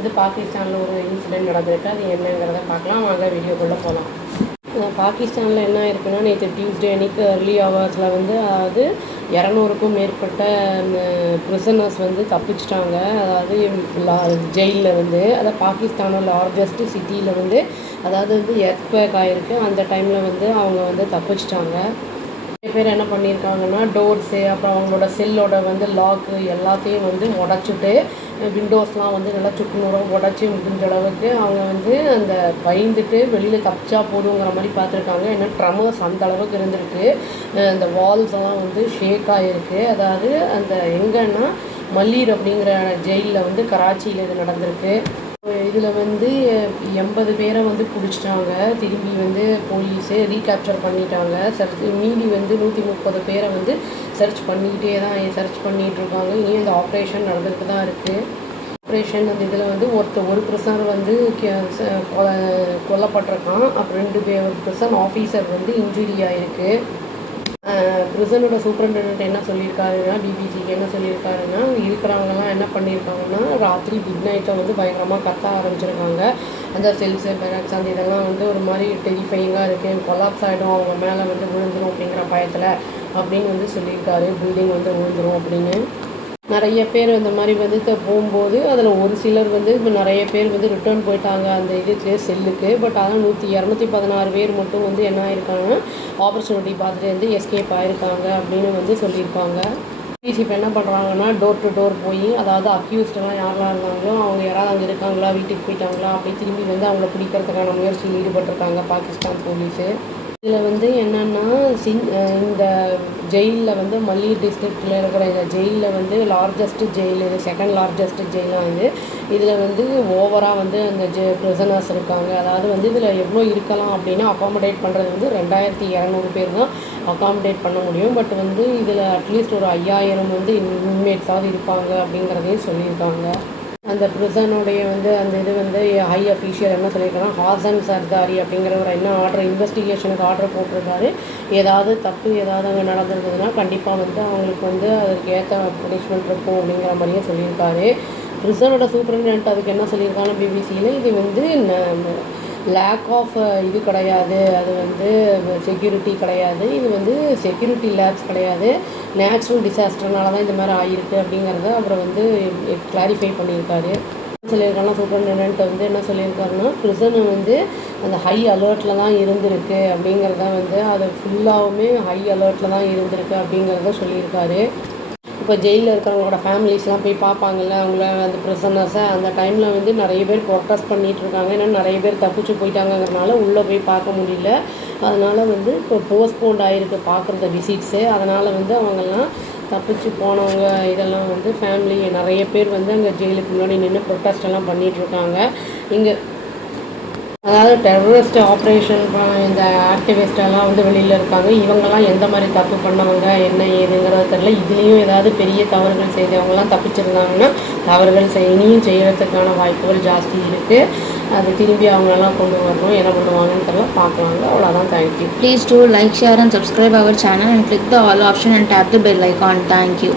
வந்து பாகிஸ்தானில் ஒரு இன்சிடெண்ட் நடந்திருக்கு. அது என்னங்கிறத பார்க்கலாம். வாங்க வீடியோக்குள்ளே போகலாம். பாகிஸ்தானில் என்ன இருக்குன்னா, நேற்று டியூஸ்டே அன்றைக்கி ஏர்லி ஹவர்ஸில் வந்து அதாவது 200க்கும் மேற்பட்ட ப்ரிசனர்ஸ் வந்து தப்பிச்சிட்டாங்க. அதாவது ஜெயிலில் வந்து பாகிஸ்தானோட லார்ஜஸ்ட் சிட்டியில் வந்து அதாவது வந்து எர்த்குவேக் ஆகிருக்கு. அந்த டைமில் வந்து அவங்க வந்து தப்பிச்சிட்டாங்க. நிறைய பேர் என்ன பண்ணியிருக்காங்கன்னா, டோர்ஸு அப்புறம் அவங்களோட செல்லோட வந்து லாக்கு எல்லாத்தையும் வந்து உடச்சிட்டு விண்டோஸ்லாம் வந்து நல்லா சுக்குநூறாக உடச்சி முடிஞ்ச அளவுக்கு அவங்க வந்து அந்த பயந்துட்டு வெளியில் தப்பிச்சா போதுங்கிற மாதிரி பார்த்துருக்காங்க. ஏன்னா ட்ரமர்ஸ் அந்த அளவுக்கு இருந்திருக்கு. அந்த வால்ஸ் எல்லாம் வந்து ஷேக் ஆகிருக்கு. அதாவது அந்த எங்கன்னா மல்லீர் அப்படிங்கிற ஜெயிலில் வந்து கராச்சியில் இது நடந்திருக்கு. இதில் வந்து 80 பேரை வந்து பிடிச்சிட்டாங்க. திரும்பி வந்து போலீஸு ரீகேப்சர் பண்ணிட்டாங்க. மீதி வந்து 130 பேரை வந்து சர்ச் பண்ணிகிட்ருக்காங்க. இனியும் இந்த ஆப்ரேஷன் நடந்துட்டு தான் இருக்குது. ஆப்ரேஷன் அந்த இதில் வந்து ஒரு ப்ரிசனர் வந்து கொல்லப்பட்டிருக்கான். அப்புறம் 2 ப்ரிசன் ஆஃபீஸர் வந்து இன்ஜுரி ஆகிருக்கு. ப்ரிசனோட சூப்பரண்டென்ட் என்ன சொல்லியிருக்காருன்னா, பிபிசிக்கு என்ன சொல்லியிருக்காருன்னா, இருக்கிறவங்கலாம் என்ன பண்ணியிருக்காங்கன்னா, ராத்திரி மிட் நைட்டில் வந்து பயங்கரமாக கத்த ஆரம்பிச்சிருக்காங்க. அந்த செல்ஸு பெரக்ஸ் அந்த இதெல்லாம் வந்து ஒரு மாதிரி டெரிஃபைங்காக இருக்குது, கொலாப்ஸ் ஆகிடும், அவங்க மேலே வந்து விழுந்துடும் அப்படிங்கிற பயத்தில் அப்படின்னு வந்து சொல்லியிருக்காரு. பில்டிங் வந்து விழுந்துடும் அப்படின்னு. நிறைய பேர் அந்த மாதிரி வந்து போகும்போது அதில் ஒரு சிலர் வந்து இப்போ நிறைய பேர் வந்து ரிட்டர்ன் போயிட்டாங்க அந்த இதுக்கு செல்லுக்கு. பட் ஆனால் 216 பேர் மட்டும் வந்து என்ன ஆயிருக்காங்கன்னா ஆப்பர்ச்சுனிட்டி பார்த்துட்டு வந்து எஸ்கேப் ஆகிருக்காங்க அப்படின்னு வந்து சொல்லியிருக்காங்க. போலீஸ் இப்போ என்ன பண்ணுறாங்கன்னா, டோர் டு டோர் போய் அதாவது அக்யூஸ்டெல்லாம் யாரெல்லாம் இருந்தாங்களோ அவங்க யாராவது அங்கே இருக்காங்களா, வீட்டுக்கு போயிட்டாங்களா அப்படி திரும்பி வந்து அவங்கள பிடிக்கிறதுக்கான முயற்சியில் ஈடுபட்டிருக்காங்க பாகிஸ்தான் போலீஸு. இதில் வந்து என்னென்னா இந்த ஜெயிலில் வந்து மல்லீர் டிஸ்ட்ரிக்டில் இருக்கிற இந்த ஜெயிலில் வந்து லார்ஜஸ்ட் ஜெயில், இது செகண்ட் லார்ஜஸ்ட் ஜெயிலாக இது. இதில் வந்து ஓவராக வந்து அந்த ப்ரிசனர்ஸ் இருக்காங்க. அதாவது வந்து இதில் எவ்வளோ இருக்கலாம் அப்படின்னா அகாமடேட் பண்ணுறது வந்து 2200 பேர் தான் அகாமடேட் பண்ண முடியும். பட் வந்து இதில் அட்லீஸ்ட் ஒரு 5000 வந்து இன்மேட்ஸாவது இருப்பாங்க அப்படிங்கிறதையும் சொல்லியிருக்காங்க. அந்த ப்ரிசனுடைய வந்து அந்த இது வந்து ஹை அஃபீஷியல் என்ன சொல்லியிருக்காங்கன்னா, ஹாசன் சர்தாரி அப்படிங்கிறவர் என்ன இன்வெஸ்டிகேஷனுக்கு ஆர்டர் போட்டிருக்காரு. ஏதாவது தப்பு ஏதாவது அங்கே நடந்திருந்ததுன்னா கண்டிப்பாக வந்து அவங்களுக்கு வந்து அதற்கு ஏற்ற பனிஷ்மெண்ட் இருக்கும் அப்படிங்கிற மாதிரியே சொல்லியிருக்காரு. ப்ரிசனோட சூப்பரண்டென்ட் அதுக்கு என்ன சொல்லியிருக்காங்கன்னா பிபிசியில், இது வந்து லேக் ஆஃப் இது கிடையாது, அது வந்து செக்யூரிட்டி கிடையாது, இது வந்து செக்யூரிட்டி லேப்ஸ் கிடையாது, நேச்சுரல் டிசாஸ்டர்னால தான் இந்த மாதிரி ஆகிருக்கு அப்படிங்கிறத அப்புறம் வந்து கிளாரிஃபை பண்ணியிருக்காரு. சொல்லியிருக்காங்கன்னா சூப்பரண்டென்ட் வந்து என்ன சொல்லியிருக்காருன்னா, ப்ரிசனு வந்து அந்த ஹை அலர்ட்டில் தான் இருந்திருக்கு அப்படிங்கிறத வந்து அது ஃபுல்லாகவுமே ஹை அலர்ட்டில் தான் இருந்திருக்கு அப்படிங்கிறத சொல்லியிருக்காரு. இப்போ ஜெயிலில் இருக்கிறவங்களோட ஃபேமிலிஸ்லாம் போய் பார்ப்பாங்கள்ல அவங்கள அந்த ப்ரிசனர்ஸை, அந்த டைமில் வந்து நிறைய பேர் ப்ரொட்டஸ்ட் பண்ணிகிட்ருக்காங்க. ஏன்னா நிறைய பேர் தப்பிச்சு போயிட்டாங்கிறதுனால உள்ளே போய் பார்க்க முடியல. அதனால் வந்து இப்போ போஸ்ட்போண்ட் ஆகிருக்கு பார்க்குறத விசிட்ஸு. அதனால் வந்து அவங்கெல்லாம் தப்பிச்சு போனவங்க இதெல்லாம் வந்து ஃபேமிலி நிறைய பேர் வந்து அங்கே ஜெயிலுக்கு முன்னாடி நின்று ப்ரொட்டஸ்ட் எல்லாம் பண்ணிகிட்ருக்காங்க. இங்கே அதாவது டெரரிஸ்ட் ஆப்ரேஷன் இந்த ஆக்டிவிஸ்டெல்லாம் வந்து வெளியில் இருக்காங்க. இவங்கெல்லாம் எந்த மாதிரி தப்பு பண்ணவங்க என்ன ஏதுங்கிறது தெரியல. இதுலேயும் ஏதாவது பெரிய தவறுகள் செய்தவங்கலாம் தப்பிச்சிருந்தாங்கன்னா தவறுகள் இனியும் செய்கிறதுக்கான வாய்ப்புகள் ஜாஸ்தி இருக்குது. அது திரும்பி அவங்களெல்லாம் கொண்டு வரணும். என்ன பண்ணுவாங்கன்னு தெரியல, பார்க்கலாங்க. அவ்வளோதான். Thank you. Please do like, share and subscribe our channel and click the all option and tap the bell icon. Thank you.